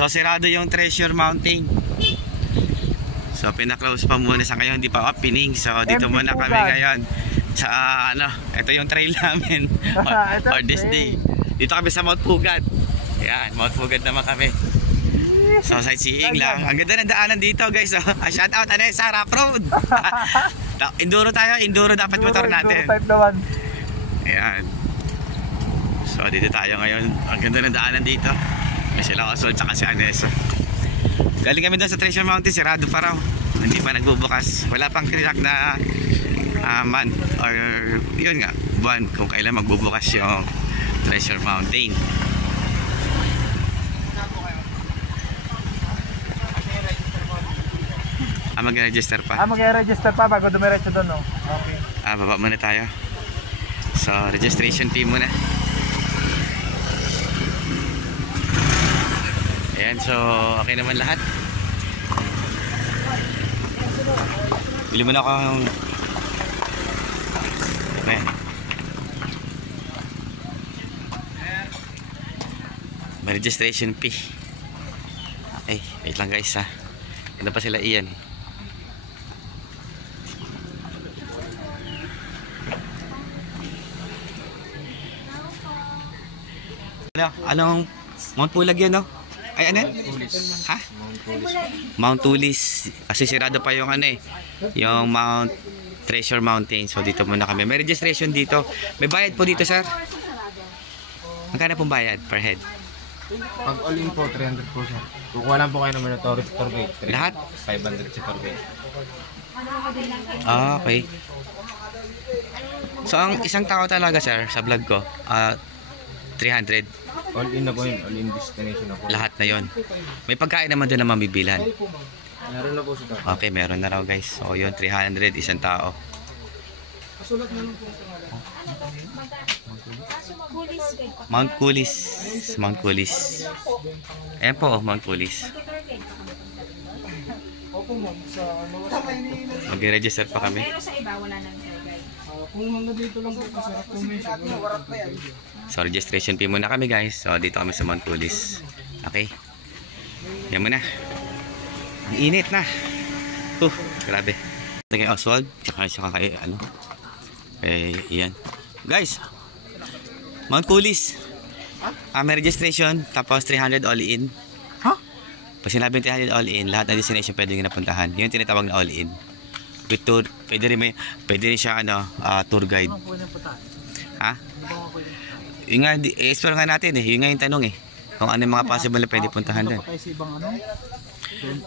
So sirado yung Treasure Mountain. So pina-close pa muna sa ngayon, hindi pa opening. So dito muna kami ngayon sa ano, ito yung trail namin or this day. Dito kami sa Mount Pugad. Ayan, Mount Pugad naman kami. So sightseeing lang. Ang ganda ng daanan dito guys. So, shout out Anessa, rough road. Enduro tayo, enduro dapat motor natin. Enduro type naman. Ayan. So dito tayo ngayon. Ang ganda ng daanan dito. May sila Oswald tsaka si Anessa. Galing kami doon sa Treasure Mountain, sirado pa raw. Hindi pa nagbubukas. Wala pang kriyak na month or yun nga, buwan kung kailan magbubukas yung Treasure Mountain. Mag-register pa? Mag-register pa bago dumiretso doon, no? Okay. Baba muna tayo. So, registration fee muna. Ayan, so okay naman lahat. Bili mo na akong ayan. May registration fee. Ay, wait lang guys ha. Ganda pa sila iyan eh. Anong Mount Pulag yan, no? Ay, ano? Ha? Mount Tulis. Kasi sirado pa yung ano eh, yung Mount Treasure Mountain. So dito muna kami. May registration dito. May bayad po dito, sir. Magkano pong bayad per head? Pag all in po, 300 po siya. Kukuha lang po kayo naman ng tourist tour guide. Lahat? 500 si tour guide. Ah, okay. So ang isang tao talaga, sir, sa vlog ko, 300. All in na po yun, all in destination na po. Lahat na yon. May pagkain naman doon na mabibilan. Meron na po siya. Okay, meron na raw guys. So yun, 300 isang tao. Mount Kulis. Mount Kulis. Ayan po, Mount Kulis. Mag-register pa kami. Pero sa iba, wala nang guide. Kung mga dito lang po, masarap kumisyon. So registration fee muna kami guys. So dito kami sa Mount Kulis. Okay. Yan muna. Ang init na. Grabe. Ito kay Oswald. Tsaka kay ano. Iyan. Guys. Mount Kulis. May registration. Tapos 300 all in. Ha? Pag sinabing 300 all in, lahat ng destination pwede nyo napuntahan. Yun yung tinatawag na all in. With tour. Pwede rin siya ano, tour guide. Ha? Yung nga, i-explore nga natin eh. Yung nga yung tanong eh. Kung ano yung mga possible na pwede puntahan din.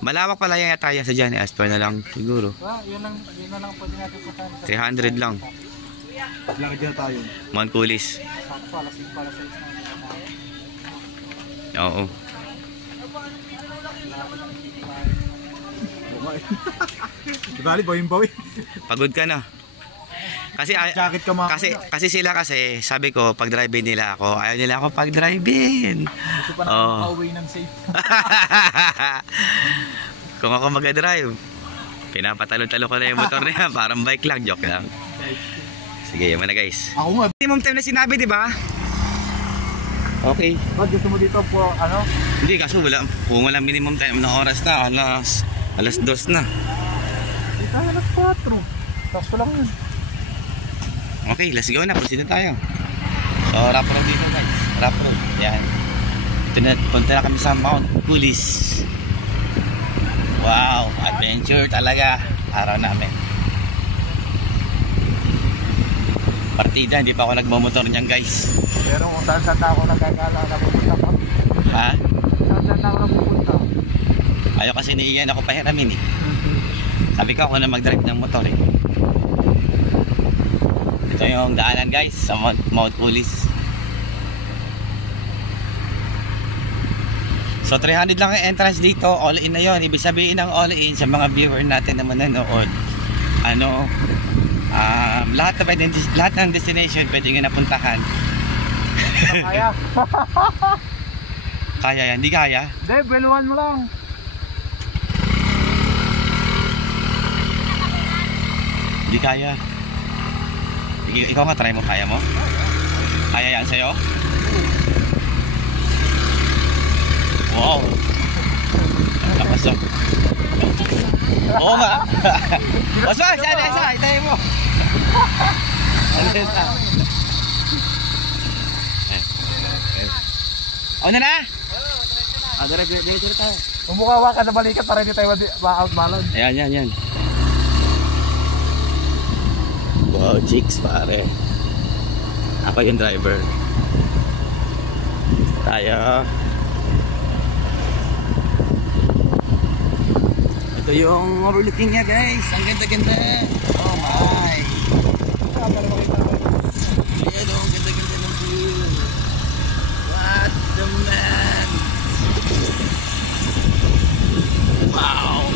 Malawak pala yung ataya sa dyan. Explore na lang siguro. Yun na lang pwede natin puntahan. 300 lang. Laki dyan tayo. Mount Kulis. Oo. Dibali, bawin-bawi. Pagod ka na. Kasi sila sabi ko pag drive nila ako, ayaw nila ako pag drive in. Gusto pa na makauwi ng safe. Kung ako mag-drive, pinapatalo-talo ko na yung motor na yan, parang bike lang, joke lang. Sige, yaman na guys. Ako nga. Minimum time na sinabi, di ba? Okay. Gusto mo dito po, ano? Hindi, kaso kung walang minimum time na oras na, alas 2 na. Dito alas 4. Tapos lang yun. Okay, let's go na. Proceed na tayo. So, rough road dito guys. Rough road. Yan. Punta na kami sa Mount Kulis. Wow, adventure talaga. Araw namin. Partida, hindi pa ako nagmamotor niyan guys. Pero kung saan ako nagkakala na pupunta pa. Ha? Saan ako napupunta? Ayaw kasi ni Ian ako pahiramin eh. Sabi ko ako na mag-drive ng motor eh. Ito yung daanan guys sa Mount Kulis. So 300 lang ang entrance dito, all in na yon. Ibig sabihin ng all in sa mga viewer natin na manonood, ano, lahat ng destination pwede nga napuntahan. Kaya? Kaya yan, hindi kaya? Hindi, beluan mo lang. Hindi kaya. Ikaw nga, try mo, kaya mo? Kaya yan sa'yo? Wow! Boss, oh. Oo nga. Boss, isa. Itayin mo. Ano na? Dire tayo. Umukawa ka na balikat para hindi tayo ma-out balon. Ayan. Wow, chicks pare. Ako yung driver. Tayo. Ito yung overlooking niya guys. Ang ganda-ganda. Oh my. Ayan o, ang ganda-ganda ng view. What the man. Wow.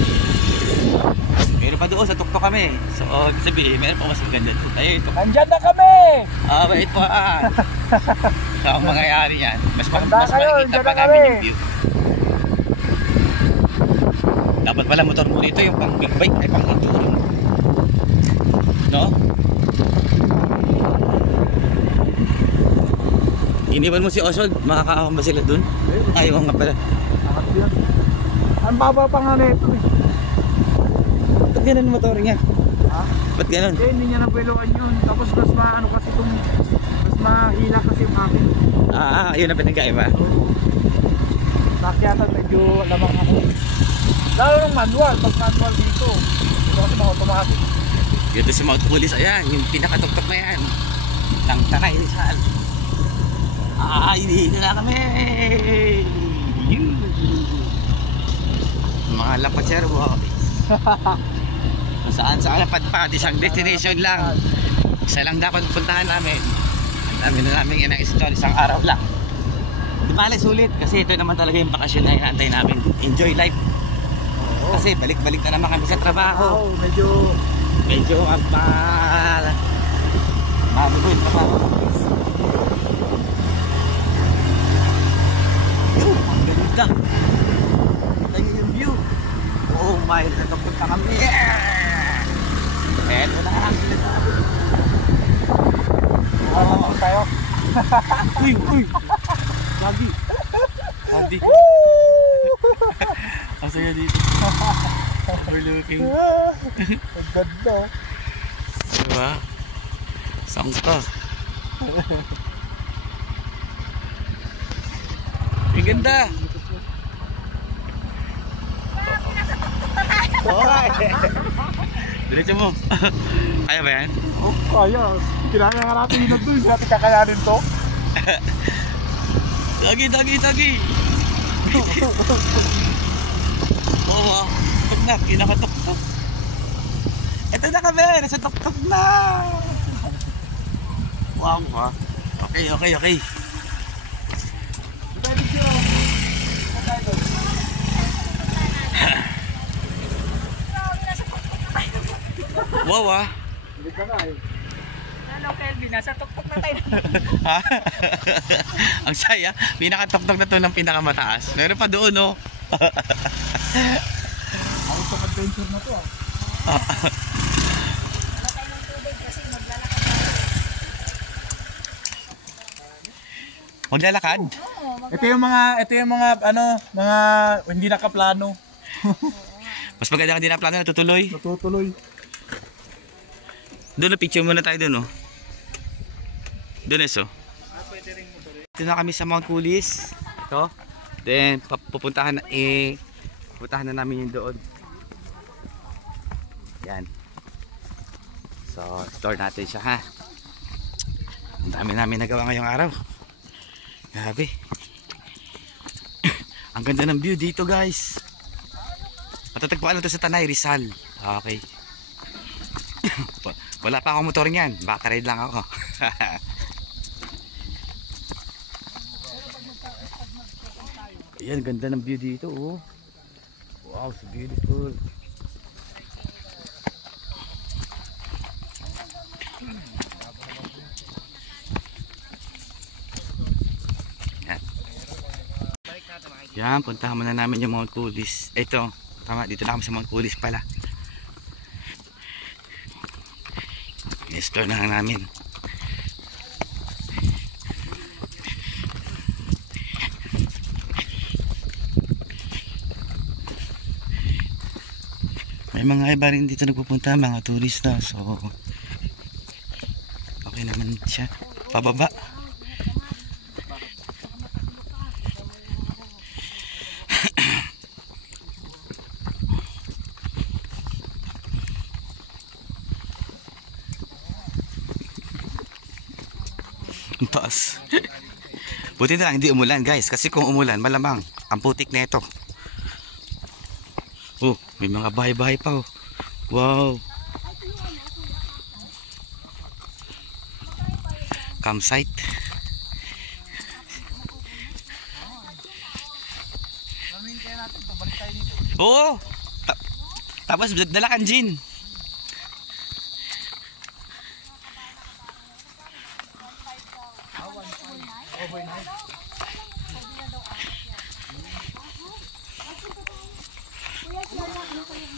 Meron pa doon sa tuktok kami. So, ibig sabihin, meron pa mas maganda doon. Ayun, tuktok. Nandyan na kami! Wait pa. So, ang mangyayari yan. Mas kayo, makikita pa dyan na namin kami. yung view. Dapat pala motor mo dito yung pang big bike ay pang enduro. No? Iniwan mo si Oswald, makakaahon ba sila dun? Ayaw nga pala. Ang baba pa nga na ito eh. Ba't ganun motor niya? Ha? Ba't ganun? Eh, hindi niya napiluan yun. Tapos mas maano kasi itong, mas mahina kasi yung akin. Yun ang pinagkaiba. Nakyatan medyo lamang ako. Lalo ng manual, pag manual dito. Ito kasi mga automatic. Dito sa Mount Pulis, ayan, yung pinakatuktok na yan. Nang Takay Rizal. Dito na kami! Mga lapatsero boys. Saan lapad pa, isang destination lang. Isa lang dapat puntahan namin. Ang dami na namin ina-install, isang araw lang. Di ba sulit? Kasi ito naman talaga yung bakasyon na inaantay namin. Enjoy life. Kasi balik-balik na naman kami sa trabaho. Medyo mabubuin pa pa. Ang ganda. Ito yung view. Oh my, natapunta kami. Eto na ang sinasabi. Oh, tayo. Uy. Lagi. Ang saya dito. Overlooking. Ang ganda. Diba? Saan ka? Ang ganda. Diretso mo. Kaya ba yan? Oh, kaya. Kailangan nga natin yun nandun. Hindi natin kakayanin to. Dagi. Oo, tuk na. Kinakatok-tok. Ito na kami. Nasa tok-tok na. Wow. Okay. Wow. Hindi ka nga eh. Hello Kelvin, nasa tuktok na tayo. Ha? Ang saya. Pinakatok-tok na to ng pinakamataas. Meron pa doon, no? Out of adventure na to ah. Wala tayo ng tubig kasi maglalakad tayo. Maglalakad? Ito yung mga mga hindi nakaplano. Mas maganda ka din na plano na tutuloy. Natutuloy. Doon na picture muna tayo doon, no? Doon eso. Ito na kami sa Mount Pulis. Ito. Then pupuntahan na namin yung doon. Yan. So, store natin siya, ha. Ang dami namin nagawa ngayong araw. Grabe. Ang ganda ng view dito, guys. Matatagpuan ito sa Tanay, Rizal. Okay. Wala pa akong motor niyan. Baka ride lang ako. Ayan, ganda ng view dito, oh. Wow, so beautiful. Yan, puntahan muna namin yung Mount Pulis. Ito, tama, dito na kami sa Mount Pulis pala. I-store na lang namin. May mga iba rin dito nagpupunta, mga turista. So, okay naman siya. Pababa. Ang taas. Buti na lang hindi umulan guys. Kasi kung umulan, malamang ang putik na ito. Oh, may mga bahay-bahay pa oh. Wow. Campsite. Oo. Tapos dala kang gin.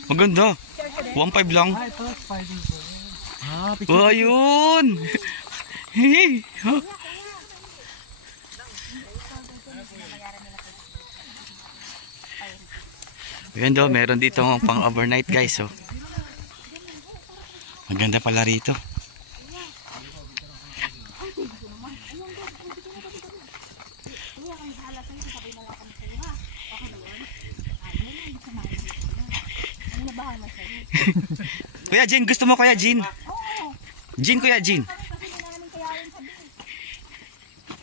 Maganda. 1.5 lang. Ah, ito, spider ko. Ah, Oh, ayun. Hey. Oh. Ayan do, meron dito pang overnight guys. Oh. Maganda pala rito. Kuya Jin, gusto mo Kuya Jin? Jin, Kuya Jin.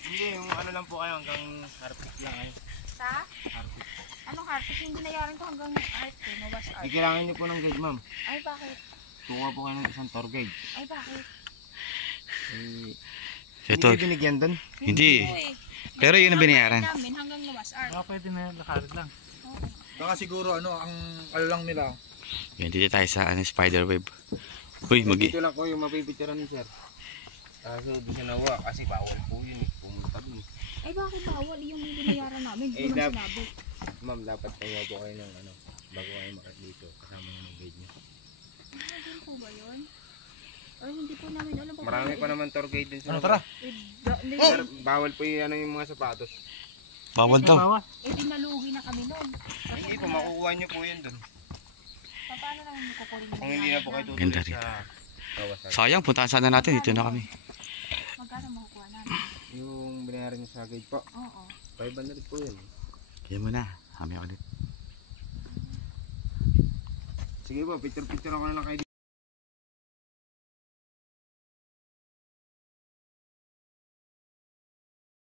Hindi, yung ano lang po kayo hanggang harpik lang kayo. Sa? Anong harpik? Hindi nayaran ko hanggang art eh. Nawas art. Kailangan niyo po ng guide ma'am. Ay, bakit? Kukuha po kayo ng isang tour guide. Ay, bakit? Ito, Hindi binigyan doon. hindi. Pero yun ang binayaran. Namin hanggang nawas art. baka pwede na lakarin lang. Baka siguro ano, ang lang nila. Yan, dito tayo sa spider web. Uy, Dito lang ko yung mapipicturean ni sir. Kaso di siya nawa kasi bawal po yun eh. Pumunta dun. Ay, bakit bawal yung binayaran namin? Hindi ko naman sinabi. Ma'am, dapat kaya po kayo ng ano, bago kayo makit dito. Kasama ng guide niyo. Ano po ba yun? Ay, hindi po namin alam po. Marami pa naman tour guide din sa Ano, tara. Sir, bawal po yung, ano, yung mga sapatos. bawal daw. Eh, dinalugi na kami noon. Hindi po, makukuha niyo po yun dun. Paano naman kukunin Kung hindi na po kayo Ganda tutuloy rito. sa kawasan. Sayang, puntahan sana natin. Dito na kami. Magkano makukuha namin? Yung binayaran niyo sa guide po, Oo. 500 po yun. Kaya mo na. Kami ulit. Sige po, picture-picture ako na lang kayo.